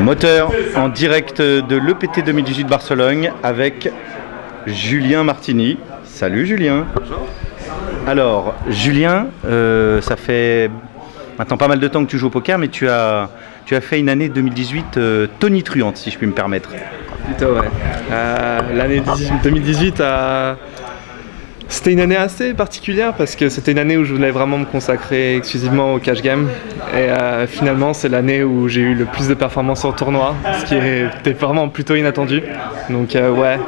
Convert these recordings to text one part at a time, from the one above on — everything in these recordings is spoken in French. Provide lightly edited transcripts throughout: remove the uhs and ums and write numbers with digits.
Moteur en direct de l'EPT 2018 Barcelone avec Julien Martini. Salut Julien. Bonjour. Alors Julien, ça fait maintenant pas mal de temps que tu joues au poker, mais tu as fait une année 2018 tonitruante, si je puis me permettre. Plutôt, ouais. L'année 2018 c'était une année assez particulière parce que c'était une année où je voulais vraiment me consacrer exclusivement au cash game. Et finalement, c'est l'année où j'ai eu le plus de performances en tournoi, ce qui était vraiment plutôt inattendu. Donc ouais,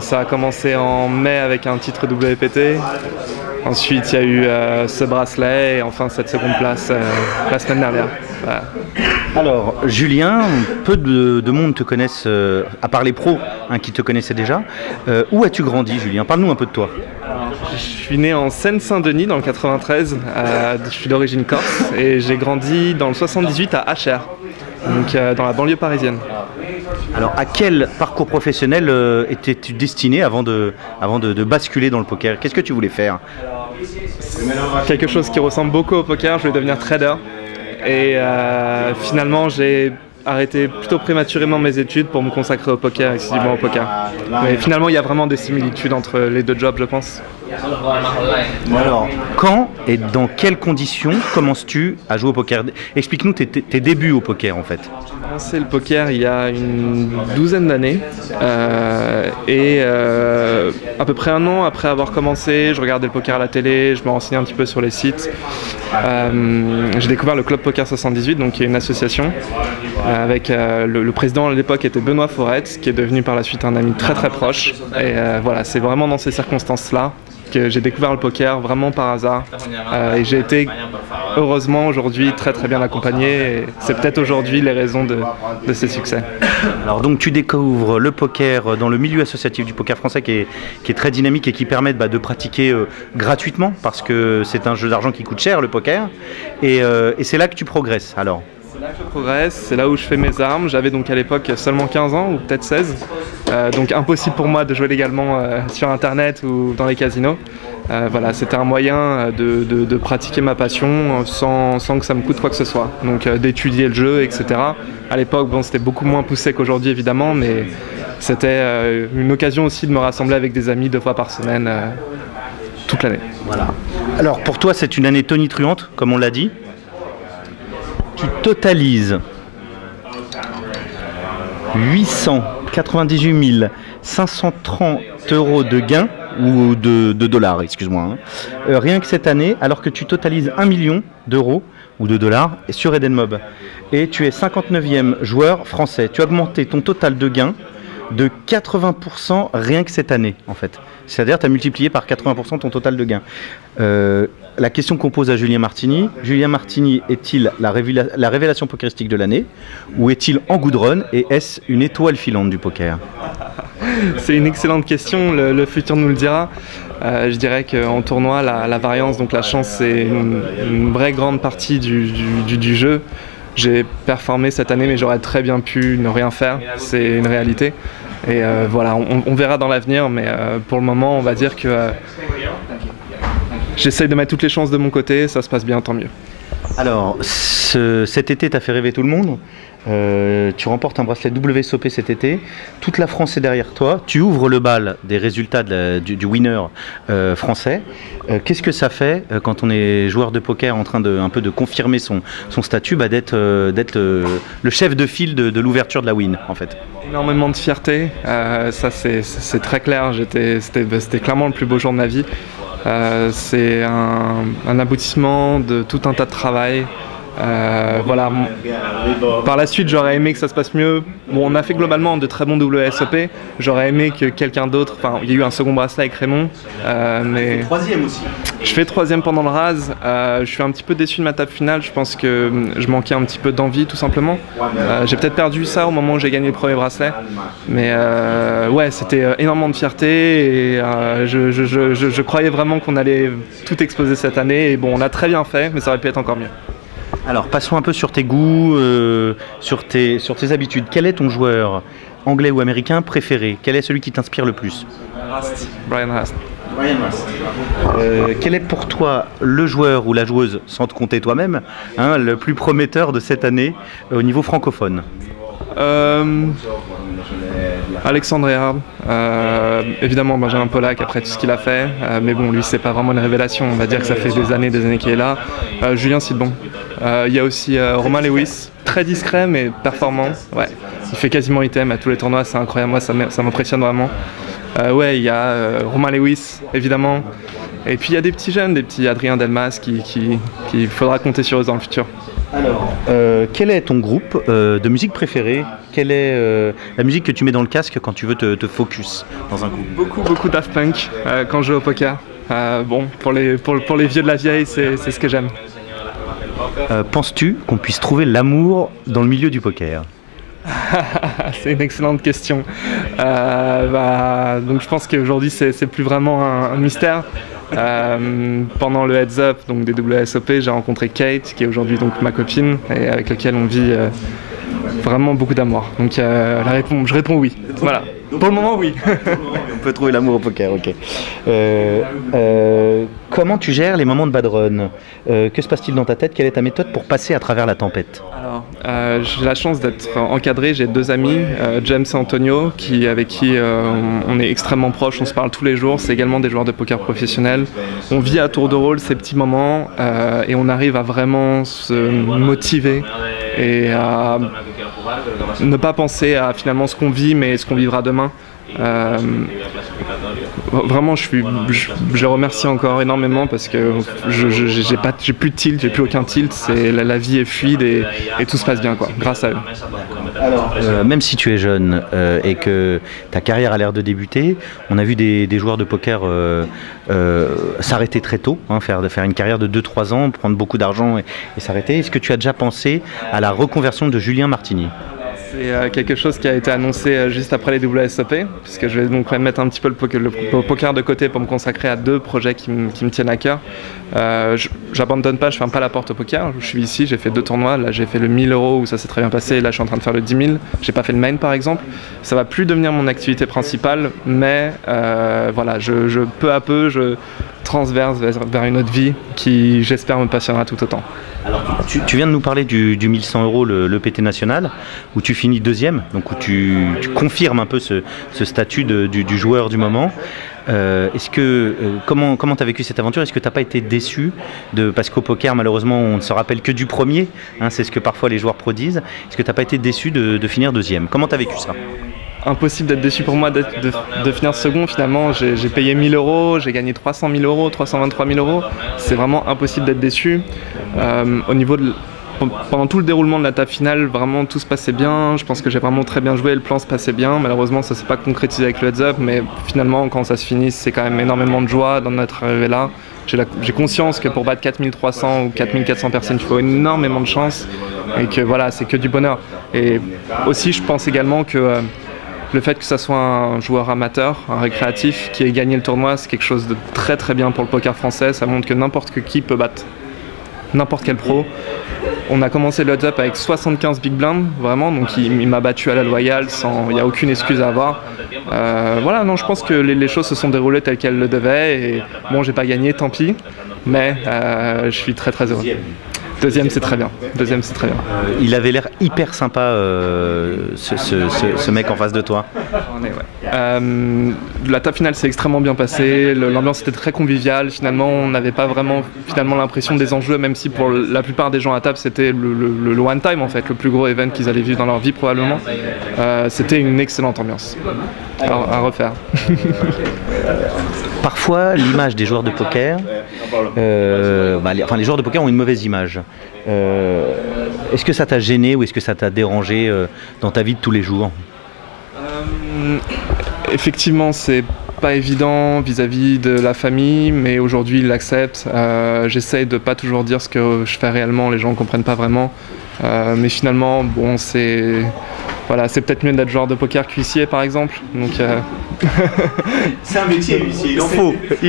ça a commencé en mai avec un titre WPT. Ensuite, il y a eu ce bracelet et enfin cette seconde place la semaine dernière. Voilà. Alors, Julien, peu de monde te connaissent, à part les pros qui te connaissaient déjà. Où as-tu grandi, Julien? Parle-nous un peu de toi. Je suis né en Seine-Saint-Denis dans le 93, je suis d'origine corse et j'ai grandi dans le 78 à HR, donc dans la banlieue parisienne. Alors, à quel parcours professionnel étais-tu destiné avant de basculer dans le poker? Qu'est-ce que tu voulais faire? Quelque chose qui ressemble beaucoup au poker, je voulais devenir trader. Et finalement, j'ai arrêté plutôt prématurément mes études pour me consacrer au poker, exclusivement au poker. Mais finalement, il y a vraiment des similitudes entre les deux jobs, je pense. Alors, quand et dans quelles conditions commences-tu à jouer au poker? Explique-nous tes débuts au poker, en fait. J'ai commencé le poker il y a une douzaine d'années. À peu près un an après avoir commencé, je regardais le poker à la télé, je me renseignais un petit peu sur les sites. J'ai découvert le Club Poker 78, donc qui est une association avec le président à l'époque était Benoît Forette, qui est devenu par la suite un ami très très proche. Et voilà, c'est vraiment dans ces circonstances-là que j'ai découvert le poker, vraiment par hasard. Et j'ai été heureusement aujourd'hui très très bien accompagné. Et c'est peut-être aujourd'hui les raisons de ces succès. Alors donc tu découvres le poker dans le milieu associatif du poker français qui est très dynamique et qui permet de pratiquer gratuitement, parce que c'est un jeu d'argent qui coûte cher, le poker. Et c'est là que tu progresses alors. C'est là que je progresse, c'est là où je fais mes armes. J'avais donc à l'époque seulement 15 ans ou peut-être 16. Donc impossible pour moi de jouer légalement sur internet ou dans les casinos. Voilà, c'était un moyen de pratiquer ma passion sans que ça me coûte quoi que ce soit. Donc d'étudier le jeu, etc. À l'époque, bon, c'était beaucoup moins poussé qu'aujourd'hui évidemment, mais c'était une occasion aussi de me rassembler avec des amis 2 fois par semaine toute l'année. Voilà. Alors pour toi, c'est une année tonitruante, comme on l'a dit. Tu totalises 898 530 € de gains, ou de dollars, excuse-moi, rien que cette année, alors que tu totalises 1 million d'euros ou de dollars sur Edenmob. Et tu es 59e joueur français. Tu as augmenté ton total de gains de 80% rien que cette année, en fait. C'est-à-dire tu as multiplié par 80% ton total de gains. La question qu'on pose à Julien Martini est-il la révélation pokeristique de l'année, ou est-il en good run, et est-ce une étoile filante du poker? C'est une excellente question, le futur nous le dira. Je dirais qu'en tournoi, la variance, donc la chance, c'est une vraie grande partie du jeu. J'ai performé cette année, mais j'aurais très bien pu ne rien faire, c'est une réalité. Et voilà, on verra dans l'avenir, mais pour le moment, on va dire que j'essaye de mettre toutes les chances de mon côté, ça se passe bien, tant mieux. Alors, cet été, tu as fait rêver tout le monde. Tu remportes un bracelet WSOP cet été. Toute la France est derrière toi. Tu ouvres le bal des résultats du winner français. Qu'est-ce que ça fait quand on est joueur de poker en train un peu de confirmer son statut, d'être le chef de file de l'ouverture de la win, en fait? Énormément de fierté, ça c'est très clair. C'était clairement le plus beau jour de ma vie. C'est un aboutissement de tout un tas de travail. Voilà. Par la suite, j'aurais aimé que ça se passe mieux. Bon, on a fait globalement de très bons WSOP. J'aurais aimé que quelqu'un d'autre. Enfin, il y a eu un second bracelet avec Raymond. Mais Troisième aussi. je fais 3e pendant le Raz. Je suis un petit peu déçu de ma table finale. Je pense que je manquais un petit peu d'envie, tout simplement. J'ai peut-être perdu ça au moment où j'ai gagné le premier bracelet. Mais ouais, c'était énormément de fierté. Et je croyais vraiment qu'on allait tout exploser cette année. Et bon, on a très bien fait, mais ça aurait pu être encore mieux. Alors, passons un peu sur tes goûts, sur tes habitudes. Quel est ton joueur anglais ou américain préféré? Quel est celui qui t'inspire le plus? Brian Rast. Quel est pour toi le joueur ou la joueuse, sans te compter toi-même, hein, le plus prometteur de cette année au niveau francophone? Alexandre Erard, évidemment Benjamin Pollack après tout ce qu'il a fait, mais bon lui c'est pas vraiment une révélation, on va dire que ça fait des années qu'il est là. Julien Sidbon, il y a aussi Romain Lewis, très discret mais performant, ouais. Il fait quasiment item à tous les tournois, c'est incroyable, moi ça m'impressionne vraiment. Ouais, il y a Romain Lewis évidemment, et puis il y a des petits jeunes, des petits Adrien Delmas qui faudra compter sur eux dans le futur. Alors, quel est ton groupe de musique préféré? Quelle est la musique que tu mets dans le casque quand tu veux te focus dans un groupe? Beaucoup Daft Punk quand je joue au poker. Bon, pour les vieux de la vieille, c'est ce que j'aime. Penses-tu qu'on puisse trouver l'amour dans le milieu du poker? C'est une excellente question. Donc je pense qu'aujourd'hui c'est plus vraiment un mystère. Pendant le Heads Up donc des WSOP, j'ai rencontré Kate qui est aujourd'hui donc ma copine et avec laquelle on vit vraiment beaucoup d'amour. Donc je réponds oui. Voilà. Pour le moment oui. On peut trouver l'amour au poker, ok. Comment tu gères les moments de bad run? Que se passe-t-il dans ta tête? Quelle est ta méthode pour passer à travers la tempête? Alors, j'ai la chance d'être encadré, j'ai 2 amis, James et Antonio, avec qui on est extrêmement proches, on se parle tous les jours, c'est également des joueurs de poker professionnels. On vit à tour de rôle ces petits moments et on arrive à vraiment se motiver et à ne pas penser à finalement ce qu'on vit mais ce qu'on vivra demain. Vraiment je remercie encore énormément parce que j'ai plus de tilt, j'ai plus aucun tilt, la vie est fluide et tout se passe bien quoi, grâce à eux. Alors, même si tu es jeune et que ta carrière a l'air de débuter, on a vu des joueurs de poker s'arrêter très tôt, hein, faire une carrière de 2-3 ans, prendre beaucoup d'argent et s'arrêter. Est-ce que tu as déjà pensé à la reconversion de Julien Martini? C'est quelque chose qui a été annoncé juste après les WSOP, puisque je vais donc mettre un petit peu le poker de côté pour me consacrer à 2 projets qui me tiennent à cœur. J'abandonne pas, je ferme pas la porte au poker. Je suis ici, j'ai fait 2 tournois. Là, j'ai fait le 1000 € où ça s'est très bien passé. Là, je suis en train de faire le 10 000. J'ai pas fait le main par exemple. Ça va plus devenir mon activité principale, mais voilà, peu à peu, je transverse vers une autre vie qui, j'espère, me passionnera tout autant. Alors, tu viens de nous parler du 1100 € le PT national, où tu finis 2e, donc où tu confirmes un peu ce statut du joueur du moment. Comment tu as vécu cette aventure? Est-ce que tu n'as pas été déçu parce qu'au poker, malheureusement, on ne se rappelle que du premier, hein, c'est ce que parfois les joueurs disent. Est-ce que tu n'as pas été déçu de finir 2e? Comment tu as vécu ça? Impossible d'être déçu pour moi de finir second finalement. J'ai payé 1000 €, j'ai gagné 300 000 €, 323 000 €. C'est vraiment impossible d'être déçu. Au niveau pendant tout le déroulement de la table finale, vraiment tout se passait bien. Je pense que j'ai vraiment très bien joué, le plan se passait bien. Malheureusement, ça ne s'est pas concrétisé avec le heads up, mais finalement, quand ça se finit, c'est quand même énormément de joie d'en être arrivé là. J'ai conscience que pour battre 4300 ou 4400 personnes, il faut énormément de chance et que voilà, c'est que du bonheur. Et aussi, je pense également que le fait que ça soit un joueur amateur, un récréatif qui ait gagné le tournoi, c'est quelque chose de très très bien pour le poker français. Ça montre que n'importe qui peut battre n'importe quel pro. On a commencé le heads up avec 75 big blinds, vraiment, donc il m'a battu à la loyale, il n'y a aucune excuse à avoir. Voilà, non, je pense que les choses se sont déroulées telles qu'elles le devaient, et bon, j'ai pas gagné, tant pis, mais je suis très très heureux. 2e, c'est très bien. 2e, c'est très bien. Il avait l'air hyper sympa, ce mec en face de toi. La table finale s'est extrêmement bien passée. L'ambiance était très conviviale. Finalement, on n'avait pas vraiment l'impression des enjeux, même si pour la plupart des gens à table, c'était le one time en fait, le plus gros event qu'ils allaient vivre dans leur vie probablement. C'était une excellente ambiance. À refaire. Parfois, l'image des joueurs de poker, les joueurs de poker ont une mauvaise image. Est-ce que ça t'a gêné ou est-ce que ça t'a dérangé dans ta vie de tous les jours? Effectivement, c'est pas évident vis-à-vis de la famille, mais aujourd'hui ils l'acceptent. J'essaye de pas toujours dire ce que je fais réellement, les gens ne comprennent pas vraiment. Mais finalement, bon, c'est peut-être mieux d'être joueur de poker qu'huissier par exemple. Donc, c'est un métier, l'huissier, il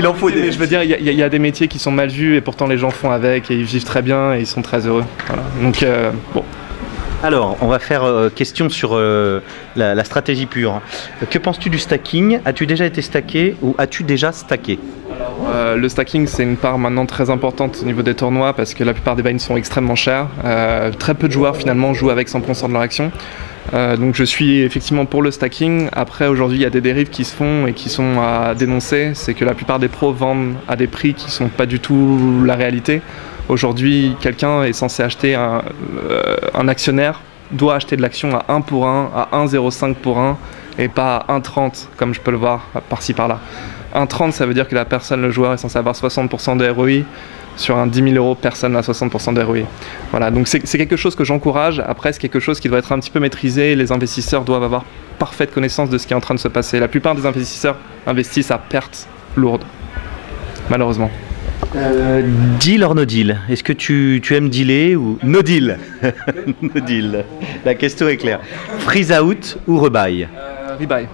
en faut. Je veux dire, il y a des métiers qui sont mal vus et pourtant les gens font avec et ils vivent très bien et ils sont très heureux. Voilà. Donc, bon. Alors, on va faire question sur la stratégie pure. Que penses-tu du stacking? As-tu déjà été stacké ou as-tu déjà stacké? Le stacking, c'est une part maintenant très importante au niveau des tournois parce que la plupart des buys sont extrêmement chers. Très peu de joueurs finalement jouent avec 100% de leur action. Donc je suis effectivement pour le stacking. Après, aujourd'hui, il y a des dérives qui se font et qui sont à dénoncer. C'est que la plupart des pros vendent à des prix qui ne sont pas du tout la réalité. Aujourd'hui, quelqu'un est censé acheter un actionnaire doit acheter de l'action à 1 pour 1, à 1,05 pour 1 et pas à 1,30 comme je peux le voir par-ci par-là. 1,30, ça veut dire que la personne, le joueur, est censé avoir 60% de ROI. Sur un 10 000 euros, personne n'a 60% de ROI. Voilà, donc c'est quelque chose que j'encourage. Après, c'est quelque chose qui doit être un petit peu maîtrisé. Les investisseurs doivent avoir parfaite connaissance de ce qui est en train de se passer. La plupart des investisseurs investissent à perte lourde, malheureusement. Deal or no deal? Est-ce que tu aimes dealer ou no deal? No deal. La question est claire. Freeze out ou rebuy? Rebuy.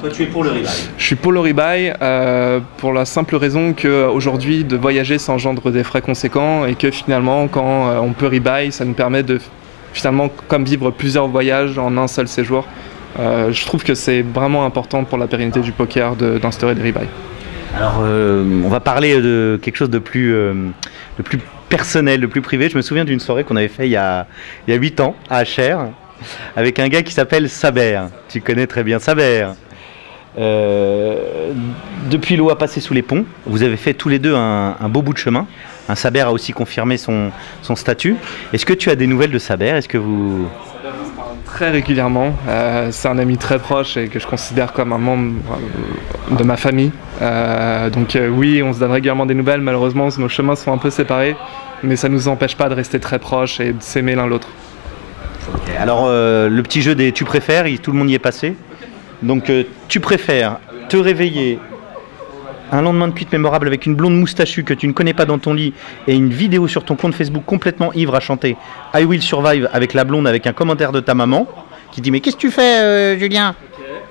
Toi, tu es pour le rebuy? Je suis pour le rebuy pour la simple raison qu'aujourd'hui, de voyager, ça engendre des frais conséquents et que finalement, quand on peut rebuy, ça nous permet de finalement comme vivre plusieurs voyages en un seul séjour. Je trouve que c'est vraiment important pour la pérennité du poker d'instaurer des rebuy. Alors, on va parler de quelque chose de plus personnel, de plus privé. Je me souviens d'une soirée qu'on avait fait il y a 8 ans à HR avec un gars qui s'appelle Saber. Tu connais très bien Saber. Depuis l'eau a passé sous les ponts, vous avez fait tous les deux un beau bout de chemin. Saber a aussi confirmé son statut. Est-ce que tu as des nouvelles de Saber? Est-ce que vous... Très régulièrement, c'est un ami très proche et que je considère comme un membre de ma famille. Donc oui, on se donne régulièrement des nouvelles. Malheureusement, nos chemins sont un peu séparés, mais ça ne nous empêche pas de rester très proches et de s'aimer l'un l'autre. Alors le petit jeu des tu préfères, tout le monde y est passé. Donc tu préfères te réveiller un lendemain de cuite mémorable avec une blonde moustachue que tu ne connais pas dans ton lit et une vidéo sur ton compte Facebook complètement ivre à chanter I Will Survive avec la blonde avec un commentaire de ta maman qui dit mais qu'est-ce que tu fais Julien?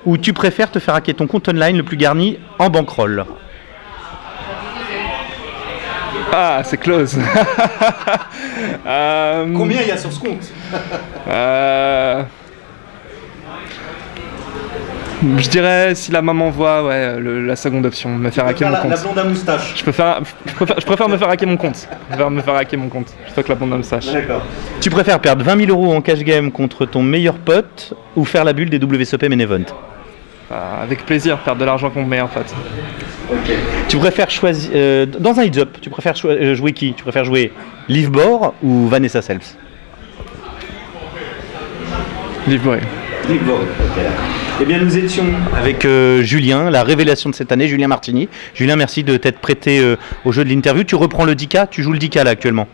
Ou tu préfères te faire hacker ton compte online le plus garni en bankroll? Ah, c'est close. Combien il y a sur ce compte? Je dirais, si la maman voit, ouais, la seconde option, me faire hacker mon compte. La blonde à moustache. Je préfère me faire hacker mon compte. Je préfère me faire hacker mon compte plutôt que la blonde à moustache. D'accord. Tu préfères perdre 20 000 euros en cash game contre ton meilleur pote ou faire la bulle des WSOP Main Event? Avec plaisir, perdre de l'argent contre mon meilleur pote. Okay. Tu préfères choisir, dans un heads-up, tu préfères jouer qui? Tu préfères jouer Liv Bohr ou Vanessa Selfs? Liv Bohr. Liv Bohr, ok. Eh bien, nous étions avec Julien, la révélation de cette année, Julien Martini. Julien, merci de t'être prêté au jeu de l'interview. Tu reprends le 10K, tu joues le 10K là actuellement.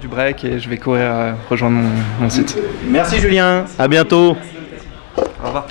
Du break et je vais courir rejoindre mon site. Merci Julien, à bientôt. Au revoir.